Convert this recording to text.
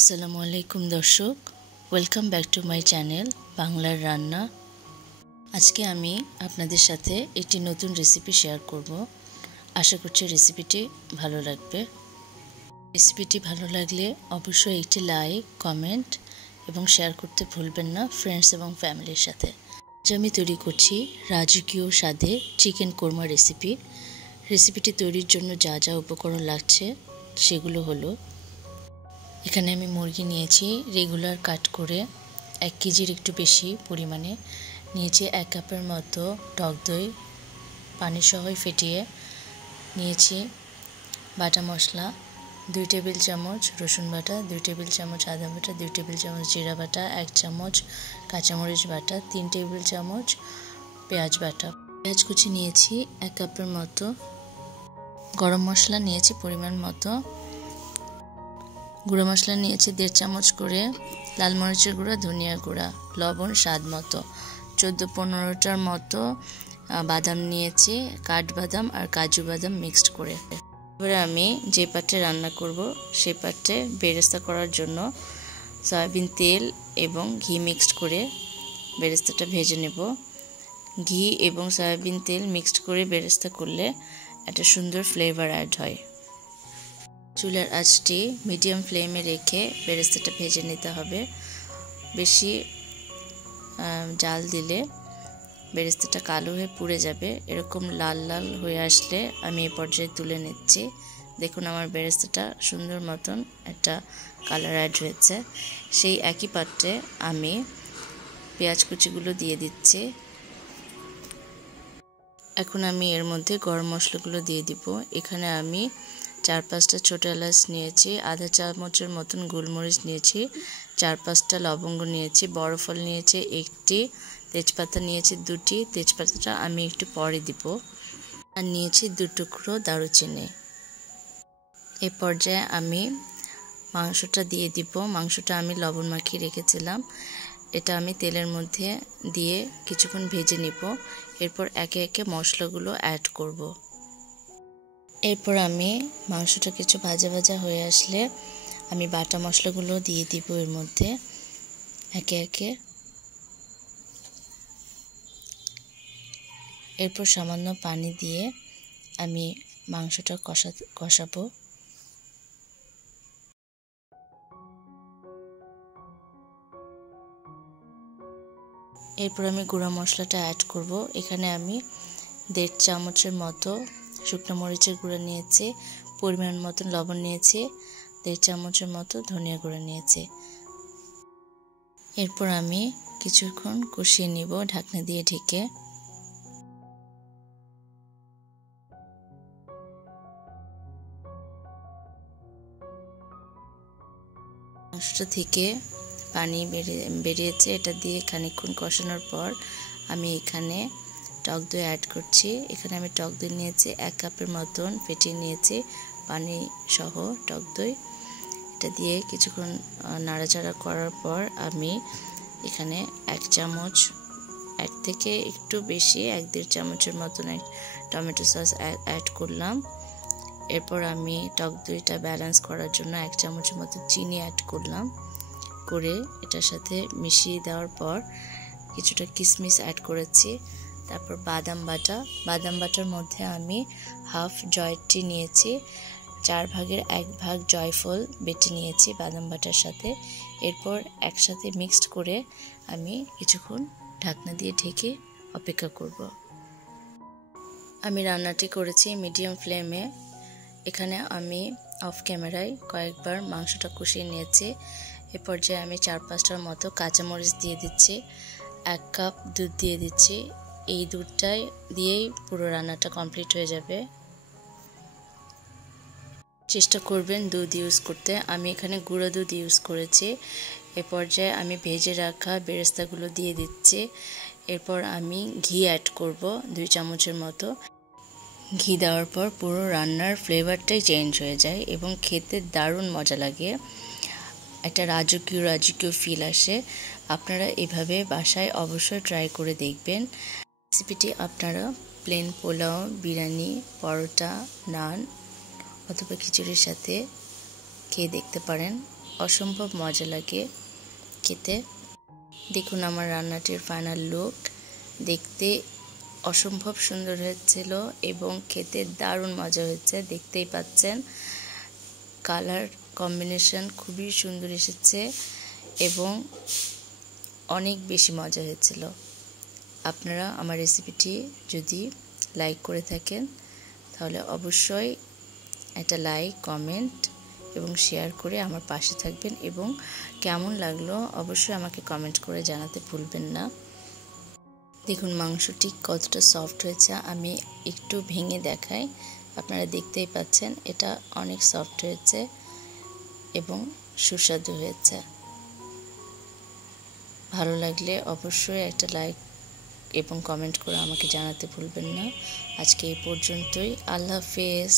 আসসালামু আলাইকুম দর্শক, welcome back to my channel বাংলার রান্না। আজকে আমি আপনাদের সাথে একটি নতুন রেসিপি শেয়ার করব। আশা করছি রেসিপিটি ভালো লাগবে। রেসিপিটি ভালো লাগলে অবশ্যই একটি লাইক, কমেন্ট এবং শেয়ার করতে ভুলবেন না ফ্রেন্ডস এবং ফ্যামিলির সাথে। আজ আমি তৈরি করছি রাজকীয় স্বাদে চিকেন কোরমা রেসিপি। রেসিপিটি তৈরির জন্য যা যা উপকরণ লাগছে সেগুলো হলো, এখানে আমি মুরগি নিয়েছি রেগুলার কাট করে 1 কেজির একটু বেশি পরিমাণে নিয়েছি। 1 কাপের মতো টক দই পানি সহ ফেটিয়ে নিয়েছি। বাটা মশলা 2 টেবিল চামচ রসুন বাটা, 2 টেবিল চামচ আদা বাটা, 2 টেবিল চামচ জিরা বাটা, 1 চামচ কাঁচামরিচ বাটা, 3 টেবিল চামচ পেঁয়াজ বাটা। পেঁয়াজ কুচি নিয়েছি 1 কাপের মতো। গরম মশলা নিয়েছি পরিমাণ মতো। গুঁড়ো মশলা নিয়েছি 1.5 চামচ করে, লাল মরিচের গুঁড়া, ধনিয়া গুঁড়া, লবণ স্বাদ মতো। 14-15টার মতো বাদাম নিয়েছি, কাঠবাদাম আর কাজু বাদাম মিক্সড করে। এবারে আমি যে পাত্রে রান্না করব সেই পাত্রে বেরেস্তা করার জন্য সয়াবিন তেল এবং ঘি মিক্সড করে বেরেস্তাটা ভেজে নেব। ঘি এবং সয়াবিন তেল মিক্সড করে বেরেস্তা করলে একটা সুন্দর ফ্লেভার অ্যাড হয়। চুলার আঁচটি মিডিয়াম ফ্লেমে রেখে বেরেস্তাটা ভেজে নিতে হবে। বেশি জাল দিলে বেরেস্তাটা কালো হয়ে পুড়ে যাবে। এরকম লাল লাল হয়ে আসলে আমি এই পর্যায়ে তুলে নিচ্ছি। দেখুন আমার বেরেস্তাটা সুন্দর মতন একটা কালার অ্যাড হয়েছে। সেই একই পাত্রে আমি পেঁয়াজ কুচিগুলো দিয়ে দিচ্ছি। এখন আমি এর মধ্যে গরম মশলাগুলো দিয়ে দিব। এখানে আমি 4-5টা ছোটো এলাচ নিয়েছি, আধা চামচের মতন গোলমরিচ নিয়েছি, 4-5টা লবঙ্গ নিয়েছি, বড় ফল নিয়েছি 1টি, তেজপাতা নিয়েছি 2টি, তেজপাতাটা আমি একটু পরে দিব। আর নিয়েছি 2 টুকরো দারুচিনি। এই পর্যায়ে আমি মাংসটা দিয়ে দিব। মাংসটা আমি লবণ মাখিয়ে রেখেছিলাম। এটা আমি তেলের মধ্যে দিয়ে কিছুক্ষণ ভেজে নিব। এরপর একে একে মশলাগুলো অ্যাড করব। এরপর আমি মাংসটা কিছু ভাজা ভাজা হয়ে আসলে আমি বাটা মশলাগুলো দিয়ে দিব এর মধ্যে একে একে। এরপর সামান্য পানি দিয়ে আমি মাংসটা কষাবো। এরপর আমি গুঁড়া মশলাটা অ্যাড করব। এখানে আমি 1.5 চামচের মতো শুকনো মরিচের গুঁড়া নিয়েছি, পরিমাণ মতন লবণ নিয়েছি, 1.5 চামচের মতো ধনিয়া গুঁড়া নিয়েছি। এরপর আমি কিছুক্ষণ কষিয়ে নিব ঢাকনা দিয়ে ঢেকে। মাংসটা থেকে পানি বেরিয়েছে, এটা দিয়ে খানিকক্ষণ কষানোর পর আমি এখানে টক দই অ্যাড করছি। এখানে আমি টক দই নিয়েছি 1 কাপের মতন ফেটিয়ে নিয়েছি পানি সহ টক দই। এটা দিয়ে কিছুক্ষণ নাড়াচাড়া করার পর আমি এখানে 1 চামচ, 1 থেকে একটু বেশি 1-1.5 চামচের মতন টমেটো সস অ্যাড করলাম। এরপর আমি টক দইটা ব্যালেন্স করার জন্য 1 চামচের মতো চিনি অ্যাড করলাম। করে এটার সাথে মিশিয়ে দেওয়ার পর কিছুটা কিশমিশ অ্যাড করেছি। তারপর বাদাম বাটার মধ্যে আমি হাফ জয়ত্রী নিয়েছি, 4 ভাগের 1 ভাগ জয়ফল বেটে নিয়েছি বাদাম বাটার সাথে। এরপর একসাথে মিক্সড করে আমি কিছুক্ষণ ঢাকনা দিয়ে ঢেকে অপেক্ষা করব। আমি রান্নাটি করেছি মিডিয়াম ফ্লেমে। এখানে আমি অফ ক্যামেরায় কয়েকবার মাংসটা কষিয়ে নিয়েছি। এ পর্যায়ে আমি 4-5টার মতো কাঁচামরিচ দিয়ে দিচ্ছি, 1 কাপ দুধ দিয়ে দিচ্ছি। এই দুধটাই দিয়েই পুরো রান্নাটা কমপ্লিট হয়ে যাবে। চেষ্টা করবেন দুধ ইউজ করতে। আমি এখানে গুঁড়ো দুধ ইউজ করেছি। এ পর্যায়ে আমি ভেজে রাখা বেরেস্তাগুলো দিয়ে দিচ্ছি। এরপর আমি ঘি অ্যাড করব 2 চামচের মতো। ঘি দেওয়ার পর পুরো রান্নার ফ্লেভারটাই চেঞ্জ হয়ে যায় এবং খেতে দারুণ মজা লাগে। একটা রাজকীয় ফিল আসে। আপনারা এভাবে বাসায় অবশ্যই ট্রাই করে দেখবেন। রেসিপিটি আপনারা প্লেন পোলাও, বিরিয়ানি, পরোটা, নান অথবা খিচুড়ির সাথে খেয়ে দেখতে পারেন। অসম্ভব মজা লাগে খেতে। দেখুন আমার রান্নাটির ফাইনাল লুক, দেখতে অসম্ভব সুন্দর হয়েছিল এবং খেতে দারুণ মজা হয়েছে। দেখতেই পাচ্ছেন কালার কম্বিনেশন খুবই সুন্দর এসেছে এবং অনেক বেশি মজা হয়েছিল। আপনারা আমার রেসিপিটি যদি লাইক করে থাকেন তাহলে অবশ্যই একটা লাইক, কমেন্ট এবং শেয়ার করে আমার পাশে থাকবেন এবং কেমন লাগলো অবশ্যই আমাকে কমেন্ট করে জানাতে ভুলবেন না। দেখুন মাংসটি কতটা সফট হয়েছে, আমি একটু ভেঙে দেখাই, আপনারা দেখতেই পাচ্ছেন এটা অনেক সফট হয়েছে এবং সুস্বাদু হয়েছে। ভালো লাগলে অবশ্যই একটা লাইক এবং কমেন্ট করে আমাকে জানাতে ভুলবেন না। আজকে এই পর্যন্তই। আল্লাহ হাফেজ।